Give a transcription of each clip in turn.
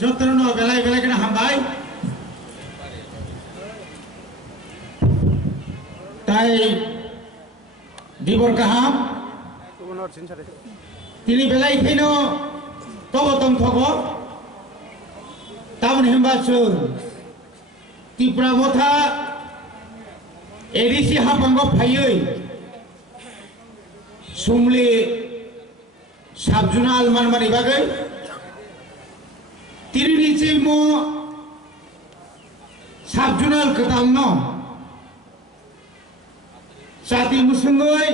যত্ন বেলায় বেলায় কেন হামবাই তাই দিবর কাহাম তিনি বেলায় খেন তবতম থব তামন হেমবাচুর ত্রিপুরা মথা এডিসি হাফাঙ্গ ফাইयै সুমলি সাবজুনাল মানমানি বাগै তিনি নিচে মো সাবজুনাল কতাংন সাতি মুসুঙ্গৈ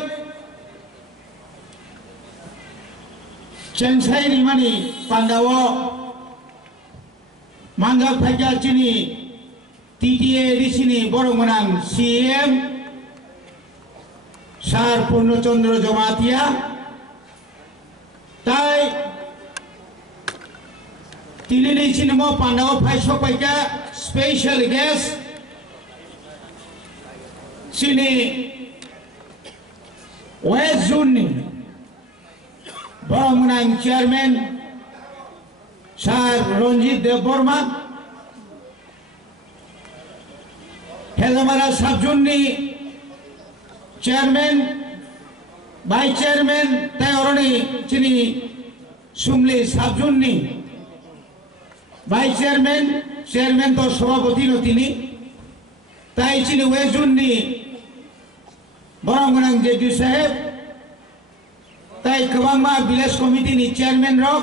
চেংসাই রিমানি পান্ডাও মাঙ্গা ফাইকা চিনি টিটিএ ঋষিনি বড়মনাং সিএম সার পূর্ণচন্দ্র জমাতিয়া তাই তিনি নিয়েছেন পান্ডাও ফাইস পাইকা স্পেশাল গেস্ট চিনি ওয়েস্ট জোননি বড়মনাং চেয়ারম্যান স্যার রঞ্জিত দেব বর্মা হেলমারা সাবজুননি চেয়ারম্যান ভাইস চেয়ারম্যান তাই অরণি চিনি সুমলি সাবজুননি ভাইস চেয়ারম্যান চেয়ারম্যান তো সভাপতি তিনি তাই চিনি ওয়েস্ট জোননি বড়মনাং জেডি সাহেব তাই কবাংমা ভিলেজ কমিটিनि চেয়ারম্যান রক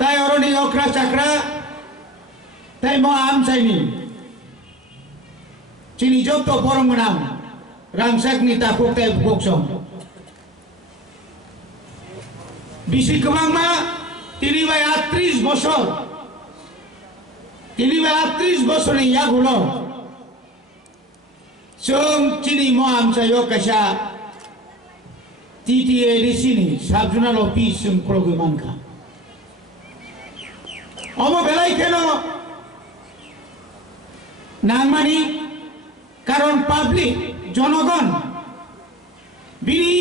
তাই অরণি অক্রা চাকরা তাই ম আমচাইনি চিনি যত বড়মনাং রামসাকনি তাফুক তাই বুকসং বিসি কবাংমা তিনি বাই 38 বছর তিনি বাই 38 বছরে ইয়া গুলো जों चिनी मो आमचायो काशा टीटीए ऋषिनि साबजुनाल अफिस जों खलगै मानखा अमो बेलाय केन नांगमानि कारण पाब्लिक जनगण बिनि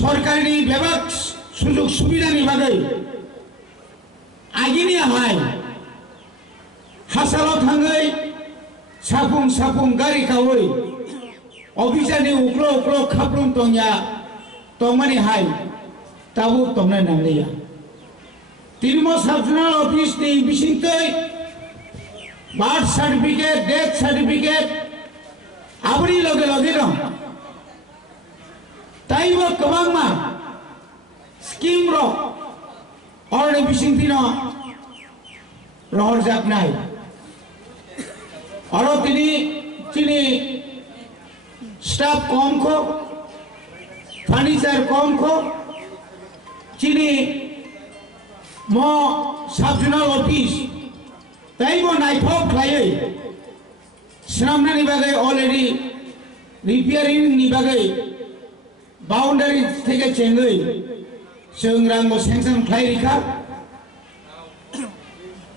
सरकारनि विभाग सुजुग सुबिदानि बागै आगिनि हाय हासालाव थाङै साफुं साफुं गारि खावै अफिसारनि उख्लो उख्लो खाफ्लुं तंया तंमानि हाय ताबु तंनाय नांलिया तिनमो साबजुनाल अफिसनि बिसिंतै बार्थ सार्टिफिकेट डेथ सार्टिफिकेट आबुनि लगे लगे दं ताइबो गोबांमा स्किम र अरनि बिसिंतिनो रहरजाबनाय और তিনি চিনি স্টাফ কম খো ফার্নিচার কম খো চিনি ম সাবজুনাল অফিস তাই মো নাইফক খাইयै শ্রামনানি বাগै অলরেডি রিপেয়ারিং नि बागै बाउंडारि থেকে চেঙ্গै जों रांगो सेंसन खाइरिखा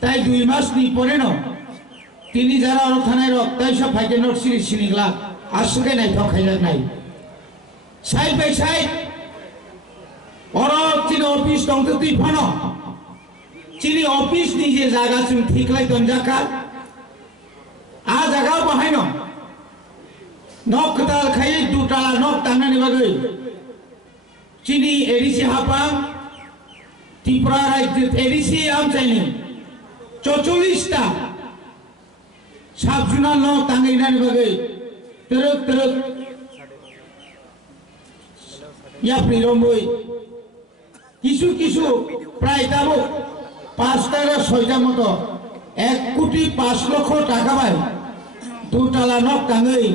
তাই 2 মাসनि পরে ন তিনি যারা আর থানায় রক্তাই সব ফাইকে নোট সিরিজ সিনিগলা আসুকে নাই ঠকাইলা নাই সাইড বাই সাইড অর চিনি অফিস দংতে তুই ফানো চিনি অফিস নিজে জায়গা চুম ঠিকলাই দঞ্জাকা আ জায়গাও বাহাইন নখ কতাল খাই দুটালা নখ টানানি বাগৈ চিনি এডিসি হাপাং ত্রিপুরা রাজ্য এডিসি আম চাইনি 44টা সাবজুনাল ন তাঙ্গাইনানি বাগै তেরক তেরক ইয়াপনি রম্বই কিছু কিছু প্রায় তাবো 5টা না 6টা মতো 1 কোটি 5 লক্ষ টাকা পায় দুটালা নক তাঙ্গাই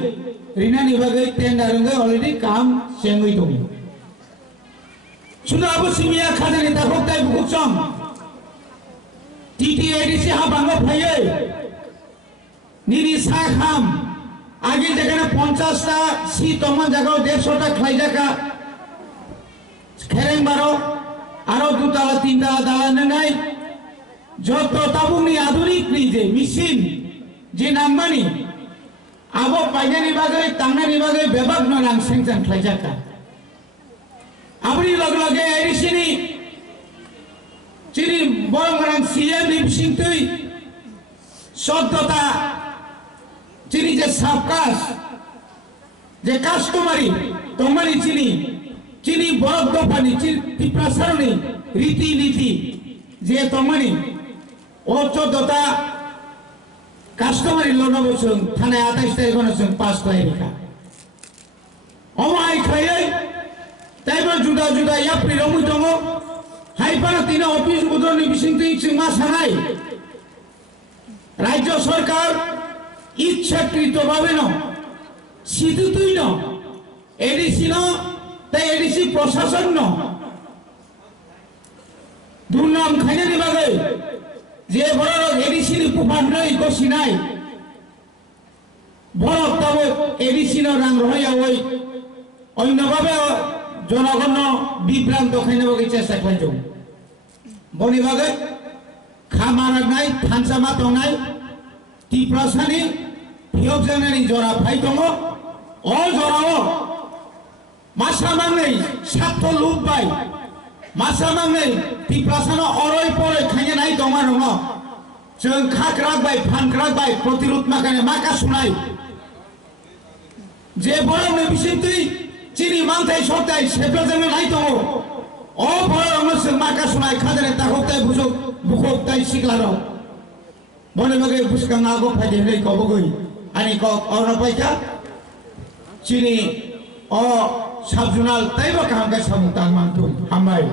রিনানি বাগै টেন্ডারঙ্গै অলরেডি কাম সেঙ্গै दं শুধু আবু সিমিয়া খাদানি তাকক তাই বুকসং টিটিএডিসি হাবাঙ্গ ফাইयै নিরি সাখাম আগে যেখানে 50টা সি তমান জায়গাও 150টা খাই জায়গা খেরেং বারো আরো দুতলা তিনতলা দালান নাই যত তাবুনি আধুনিক নিজে মেশিন যে নাম্বানি আবো পাইজানি বাগৈ তাংনানি বাগৈ বেবাগ নরাং সেংসান খাই জায়গা আপনি লগে লগে এডিসিনি চিনি বরং সিএম নিবসিংতই সদ্যতা চিনি যে সাবকাশ যে কাস্টমারি তোমারি চিনি বরফ দফানি টিপ্রাসারণী রীতিনীতি যে তোমারি ও 14টা কাস্টমারি লোন বসুন থানায় 28 তারিখ বসুন 5 তারিখ অমাই খাইয়ে তাইবার জুদা জুদা ইয়াপ্রি রমুই দङ হাইপানা তিনা অফিস উদরনি বিসিংতি চিমা সানাই রাজ্য সরকার ইচ্ছাকৃতভাবে ন সিধুতুই ন এডিসি ন তাই এডিসি প্রশাসন ন দুর্নাম খাইনানি বাগে যে বড় এডিসি নি পুফান নাই গসি নাই বড় তবে এডিসি ন রাং রহইয়া ওই অন্যভাবে জনগণ বিভ্রান্ত খাইনে বাগে চেষ্টা খাইছো বনি বাগে খামার নাই থানসা মাতো নাই টিপ্রাসানি ফিয়ক জানানি জরা ফাই দङ অ জরাও মাসা মাংनै সাত লুপ বাই মাসা मांगनै टिप्रासानो अरय परै खायनो नाय दङ दङ जों खाग्राबाय फानग्राबाय प्रतिरोध माखाने माका सुनाय जे बरनो बिसिंतै चिनि मांथाय सताय सेब्लाजों नाय दङ अ बरनो जों माका सुनाय खादरे ताखौताय बुजुक बुखौताय सिग्लारो बने बगे बुसखांनागौ फायदेलै कबगै आनि क अरनपायका चिनि अ साबजुनाल ताइबा कामगा सामुतां मांतु हामबाय